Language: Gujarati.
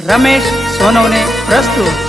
રમેશ સોનવને પ્રસ્તુત